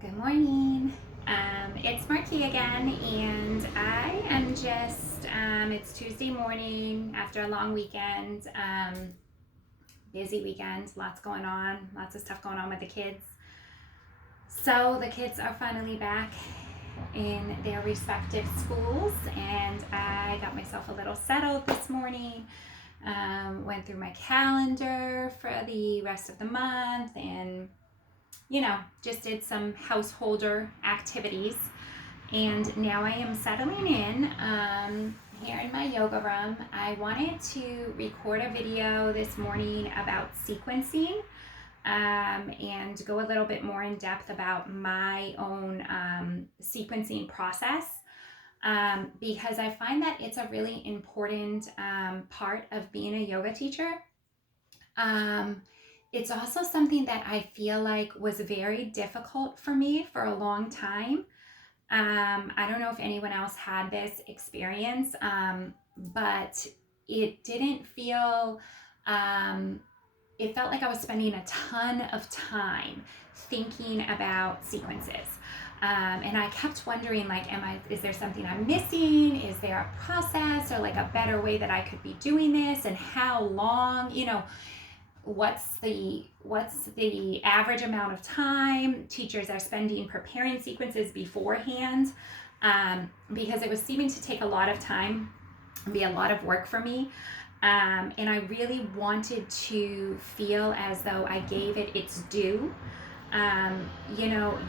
Good morning. It's Markee again, and I am it's Tuesday morning after a long weekend, busy weekend, lots going on, lots of stuff going on with the kids. So the kids are finally back in their respective schools, and I got myself a little settled this morning. Went through my calendar for the rest of the month and just did some householder activities. And now I am settling in here in my yoga room. I wanted to record a video this morning about sequencing and go a little bit more in depth about my own sequencing process because I find that it's a really important part of being a yoga teacher. It's also something that I feel like was very difficult for me for a long time. I don't know if anyone else had this experience, but it didn't feel, it felt like I was spending a ton of time thinking about sequences. And I kept wondering, like, is there something I'm missing? Is there a process or like a better way that I could be doing this? And how long, what's the average amount of time teachers are spending preparing sequences beforehand, because it was seeming to take a lot of time and be a lot of work for me, and I really wanted to feel as though I gave it its due.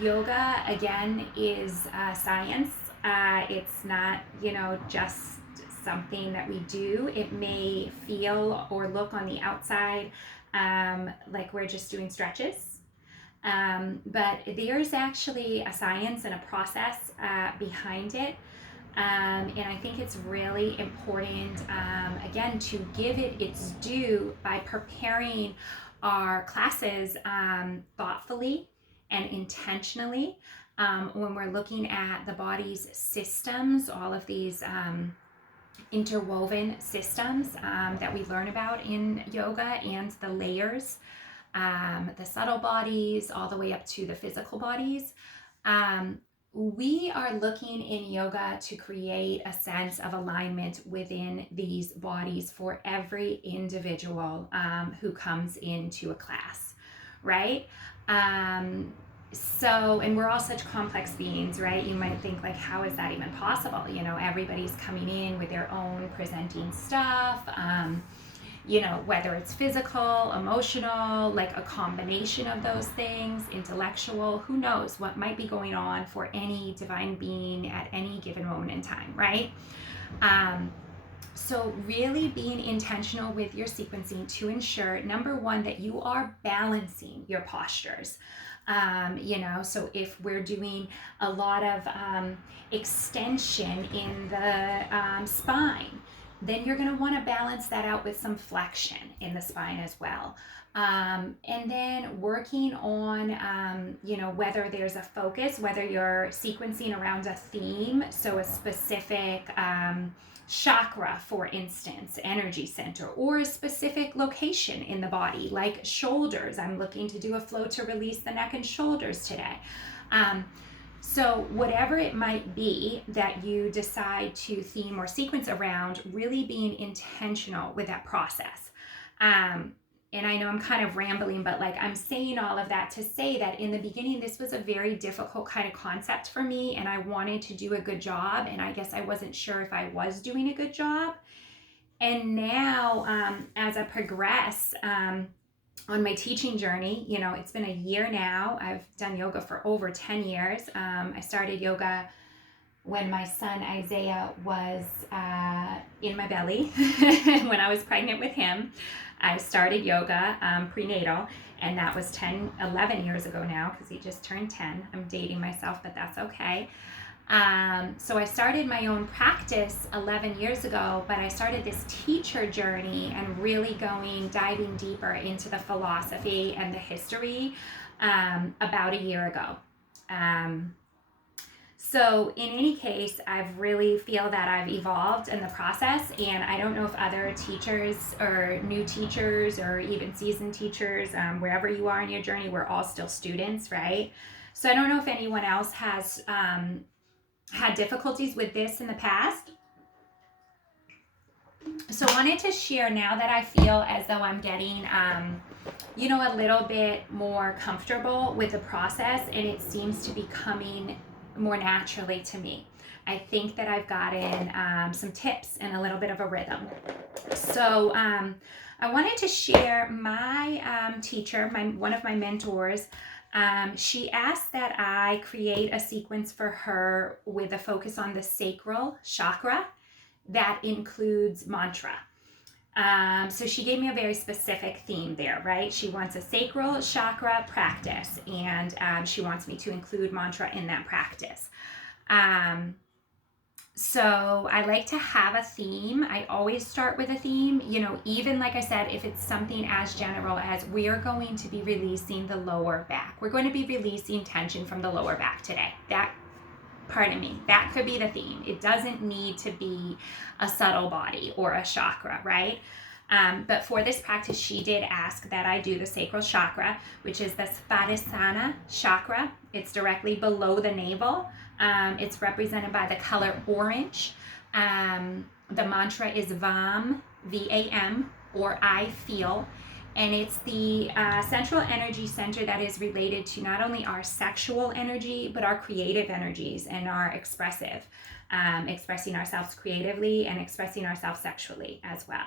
Yoga again is science. It's not just something that we do. It may feel or look on the outside like we're just doing stretches. But there's actually a science and a process behind it. And I think it's really important, again, to give it its due by preparing our classes thoughtfully and intentionally. When we're looking at the body's systems, all of these interwoven systems that we learn about in yoga, and the layers, the subtle bodies, all the way up to the physical bodies. We are looking in yoga to create a sense of alignment within these bodies for every individual who comes into a class, right? And we're all such complex beings, right? You might think, like, how is that even possible? Everybody's coming in with their own presenting stuff, whether it's physical, emotional, like a combination of those things, intellectual, who knows what might be going on for any divine being at any given moment in time, right? So really being intentional with your sequencing to ensure, number one, that you are balancing your postures. So if we're doing a lot of extension in the spine, then you're going to want to balance that out with some flexion in the spine as well. And then working on, whether there's a focus, whether you're sequencing around a theme, so a specific chakra, for instance, energy center, or a specific location in the body, like shoulders. I'm looking to do a flow to release the neck and shoulders today. So whatever it might be that you decide to theme or sequence around, really being intentional with that process. And I know I'm kind of rambling, but like, I'm saying all of that to say that in the beginning, this was a very difficult kind of concept for me, and I wanted to do a good job, and I guess I wasn't sure if I was doing a good job. And now, as I progress on my teaching journey, it's been a year now. I've done yoga for over 10 years. I started yoga when my son Isaiah was in my belly. When I was pregnant with him, I started yoga prenatal, and that was 11 years ago now, because he just turned 10. I'm dating myself, but that's okay. So I started my own practice 11 years ago, but I started this teacher journey and really diving deeper into the philosophy and the history about a year ago. So in any case, I've really feel that I've evolved in the process, and I don't know if other teachers or new teachers or even seasoned teachers, wherever you are in your journey, we're all still students, right? So I don't know if anyone else has had difficulties with this in the past. So I wanted to share now that I feel as though I'm getting, a little bit more comfortable with the process, and it seems to be coming more naturally to me. I think that I've gotten some tips and a little bit of a rhythm. So I wanted to share my teacher, one of my mentors. She asked that I create a sequence for her with a focus on the sacral chakra that includes mantra. So she gave me a very specific theme there, right? She wants a sacral chakra practice, and she wants me to include mantra in that practice. So I like to have a theme. I always start with a theme, even like I said, if it's something as general as we are going to be releasing the lower back. We're going to be releasing tension from the lower back today. That could be the theme. It doesn't need to be a subtle body or a chakra, right? But for this practice, she did ask that I do the sacral chakra, which is the Svadhisthana chakra. It's directly below the navel. It's represented by the color orange. The mantra is VAM, V-A-M, or I feel. And it's the central energy center that is related to not only our sexual energy, but our creative energies and our expressing ourselves creatively and expressing ourselves sexually as well.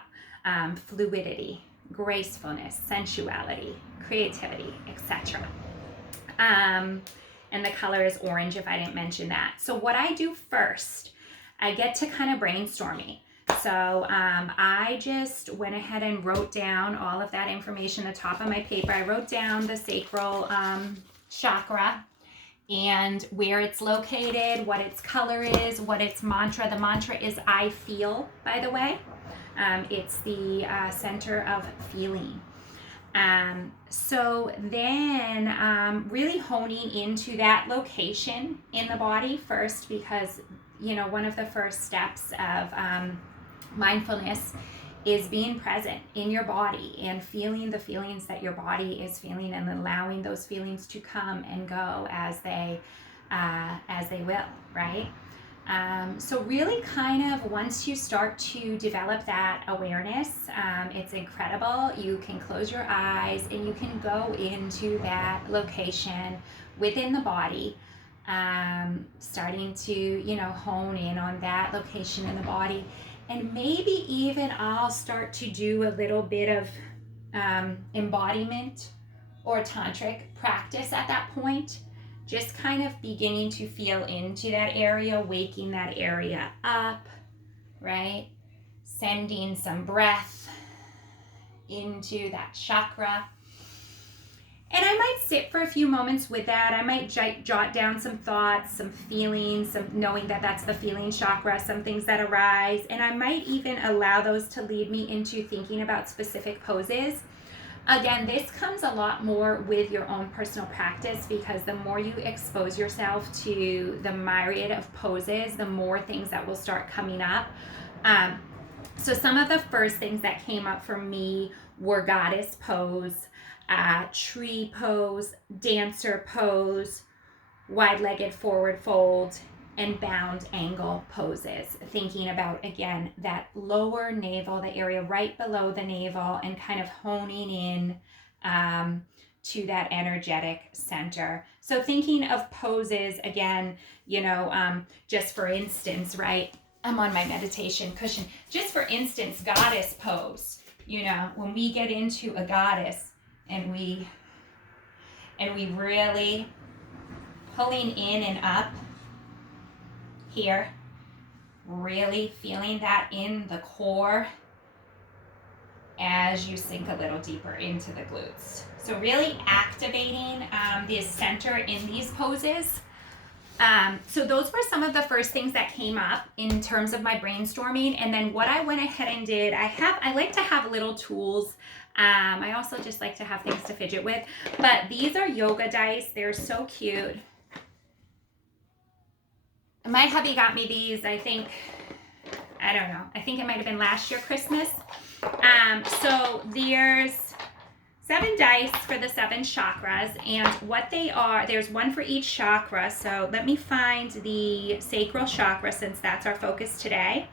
Fluidity, gracefulness, sensuality, creativity, etc. And the color is orange, if I didn't mention that. So what I do first, I get to kind of brainstorming. So I just went ahead and wrote down all of that information at the top of my paper. I wrote down the sacral chakra and where it's located, what its color is, what its mantra. The mantra is I feel, by the way. It's the center of feeling. So then really honing into that location in the body first, because one of the first steps of mindfulness is being present in your body and feeling the feelings that your body is feeling, and allowing those feelings to come and go as they will, right? So really kind of once you start to develop that awareness, it's incredible. You can close your eyes and you can go into that location within the body, starting to, hone in on that location in the body. And maybe even I'll start to do a little bit of embodiment or tantric practice at that point. Just kind of beginning to feel into that area, waking that area up, right? Sending some breath into that chakra. And I might sit for a few moments with that. I might jot down some thoughts, some feelings, some knowing that that's the feeling chakra, some things that arise. And I might even allow those to lead me into thinking about specific poses. Again, this comes a lot more with your own personal practice, because the more you expose yourself to the myriad of poses, the more things that will start coming up. So some of the first things that came up for me were goddess pose, tree pose, dancer pose, wide-legged forward fold, and bound angle poses. Thinking about, again, that lower navel, the area right below the navel, and kind of honing in to that energetic center. So thinking of poses, again, just for instance, right? I'm on my meditation cushion. Just for instance, goddess pose. When we get into a goddess and we really pulling in and up here, really feeling that in the core as you sink a little deeper into the glutes. So really activating the center in these poses. So those were some of the first things that came up in terms of my brainstorming. And then what I went ahead and did, I like to have little tools. I also just like to have things to fidget with. But these are yoga dice. They're so cute. My hubby got me these, I think, I don't know. I think it might have been last year Christmas. So there's 7 dice for the 7 chakras, and what they are, there's one for each chakra. So let me find the sacral chakra since that's our focus today.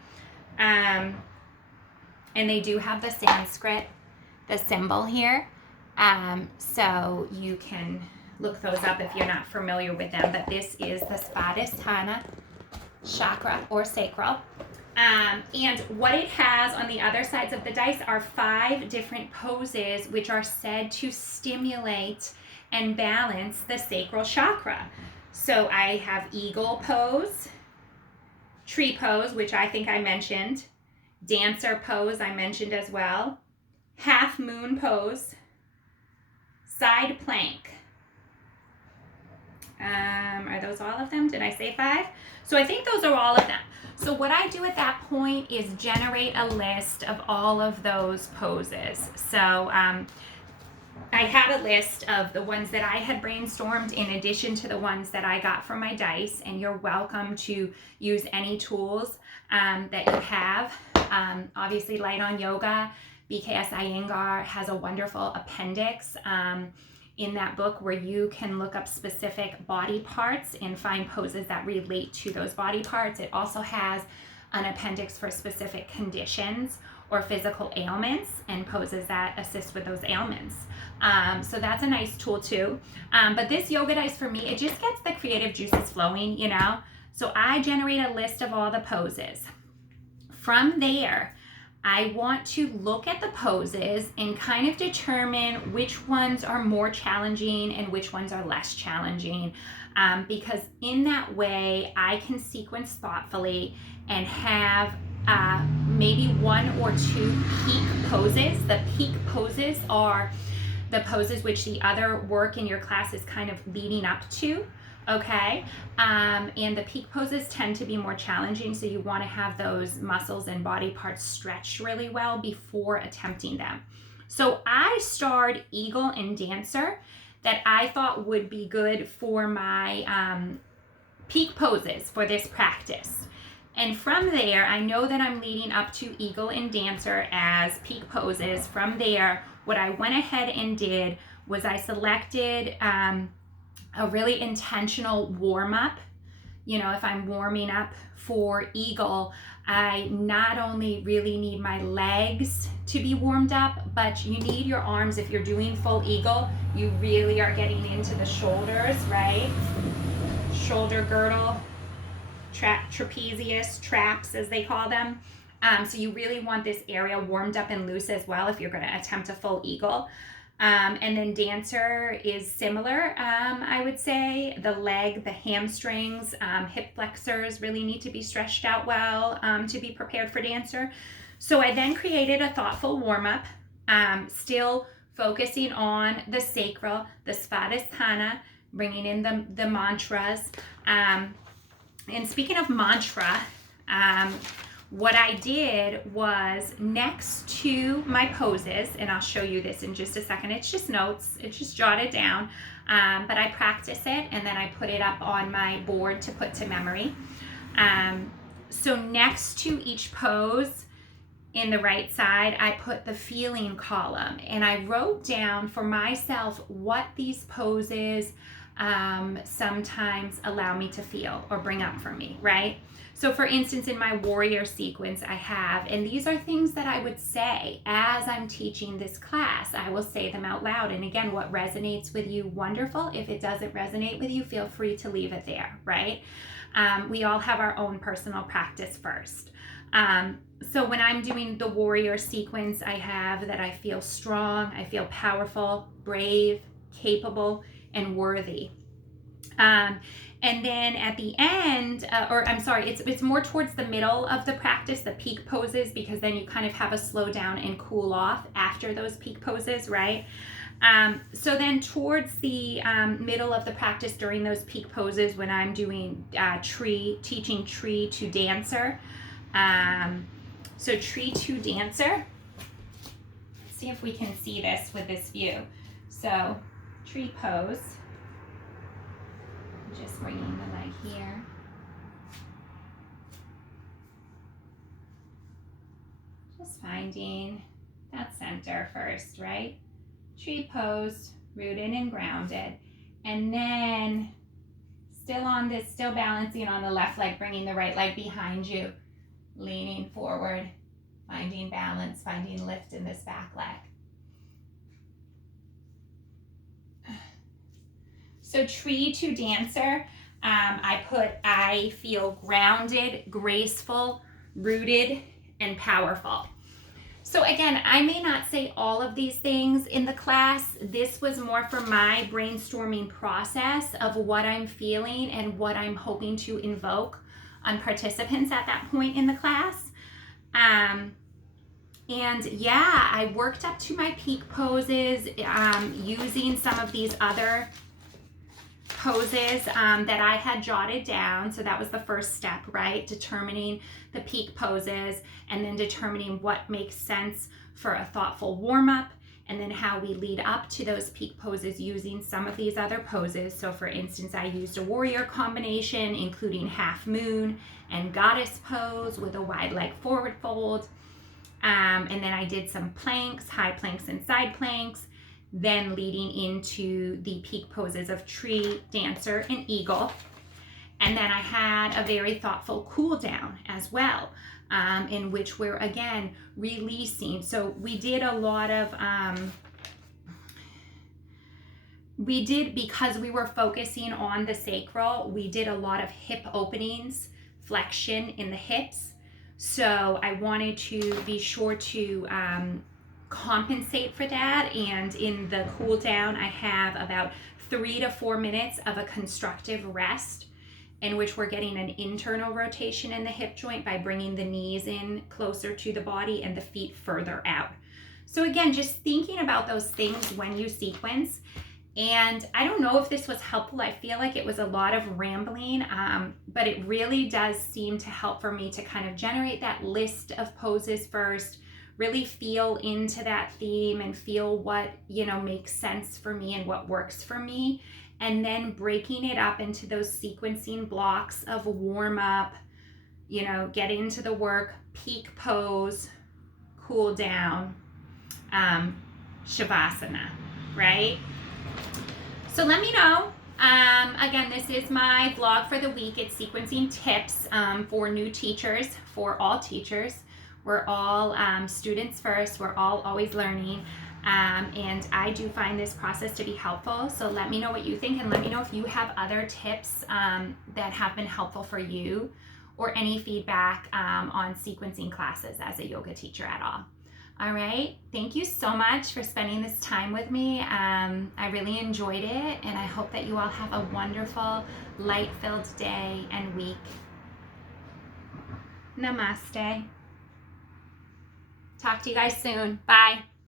And they do have the Sanskrit, the symbol here. So you can look those up if you're not familiar with them. But this is the Svadhisthana chakra or sacral. And what it has on the other sides of the dice are 5 different poses which are said to stimulate and balance the sacral chakra. So I have eagle pose, tree pose, which I think I mentioned, dancer pose I mentioned as well, half moon pose, side plank. Are those all of them? Did I say 5? So I think those are all of them. So what I do at that point is generate a list of all of those poses. So I had a list of the ones that I had brainstormed in addition to the ones that I got from my dice, and you're welcome to use any tools that you have. Obviously, Light on Yoga, BKS Iyengar has a wonderful appendix in that book where you can look up specific body parts and find poses that relate to those body parts. It also has an appendix for specific conditions or physical ailments and poses that assist with those ailments. So that's a nice tool too. But this yoga dice for me, it just gets the creative juices flowing, you know? So I generate a list of all the poses. From there, I want to look at the poses and kind of determine which ones are more challenging and which ones are less challenging, because in that way I can sequence thoughtfully and have maybe 1 or 2 peak poses. The peak poses are the poses which the other work in your class is kind of leading up to. Okay, and the peak poses tend to be more challenging, so you want to have those muscles and body parts stretched really well before attempting them. So I starred eagle and dancer that I thought would be good for my peak poses for this practice. And from there, I know that I'm leading up to eagle and dancer as peak poses. From there, what I went ahead and did was I selected a really intentional warm-up. You know, if I'm warming up for eagle, I not only really need my legs to be warmed up, but you need your arms. If you're doing full eagle, you really are getting into the shoulders, right? Shoulder girdle, trapezius, traps as they call them. So you really want this area warmed up and loose as well if you're going to attempt a full eagle. And then dancer is similar, I would say. The leg, the hamstrings, hip flexors really need to be stretched out well to be prepared for dancer. So I then created a thoughtful warm-up, still focusing on the sacral, the Svadhisthana, bringing in the mantras. And speaking of mantra, what I did was next to my poses, and I'll show you this in just a second. It's just notes, it's just jotted down, but I practice it and then I put it up on my board to put to memory. So next to each pose in the right side, I put the feeling column, and I wrote down for myself what these poses sometimes allow me to feel or bring up for me, right? So for instance, in my warrior sequence I have, and these are things that I would say as I'm teaching this class, I will say them out loud. And again, what resonates with you, wonderful. If it doesn't resonate with you, feel free to leave it there, right? We all have our own personal practice first. So when I'm doing the warrior sequence, I have that I feel strong, I feel powerful, brave, capable, and worthy. And then at the end, it's more towards the middle of the practice, the peak poses, because then you kind of have a slow down and cool off after those peak poses, right? So then towards the middle of the practice during those peak poses, when I'm doing teaching tree to dancer. So tree to dancer. Let's see if we can see this with this view. So tree pose. Just bringing the leg here. Just finding that center first, right? Tree pose, rooted and grounded. And then still balancing on the left leg, bringing the right leg behind you, leaning forward, finding balance, finding lift in this back leg. So tree to dancer, I feel grounded, graceful, rooted, and powerful. So again, I may not say all of these things in the class. This was more for my brainstorming process of what I'm feeling and what I'm hoping to invoke on participants at that point in the class. And yeah, I worked up to my peak poses using some of these other poses that I had jotted down. So that was the first step, right? Determining the peak poses and then determining what makes sense for a thoughtful warm-up, and then how we lead up to those peak poses using some of these other poses. So for instance, I used a warrior combination, including half moon and goddess pose with a wide leg forward fold. And then I did some planks, high planks and side planks, then leading into the peak poses of tree, dancer, and eagle. And then I had a very thoughtful cool down as well, in which we're again releasing. So we did a lot of, because we were focusing on the sacral, we did a lot of hip openings, flexion in the hips. So I wanted to be sure to compensate for that. And in the cool down, I have about 3 to 4 minutes of a constructive rest, in which we're getting an internal rotation in the hip joint by bringing the knees in closer to the body and the feet further out. So again, just thinking about those things when you sequence. And I don't know if this was helpful. I feel like it was a lot of rambling, but it really does seem to help for me to kind of generate that list of poses first, really feel into that theme and feel what, makes sense for me and what works for me. And then breaking it up into those sequencing blocks of warm up, get into the work, peak pose, cool down, shavasana, right? So let me know. Again, this is my vlog for the week. It's sequencing tips for new teachers, for all teachers. We're all students first. We're all always learning. And I do find this process to be helpful. So let me know what you think, and let me know if you have other tips that have been helpful for you, or any feedback on sequencing classes as a yoga teacher at all. All right, thank you so much for spending this time with me. I really enjoyed it, and I hope that you all have a wonderful, light-filled day and week. Namaste. Talk to you guys soon. Bye.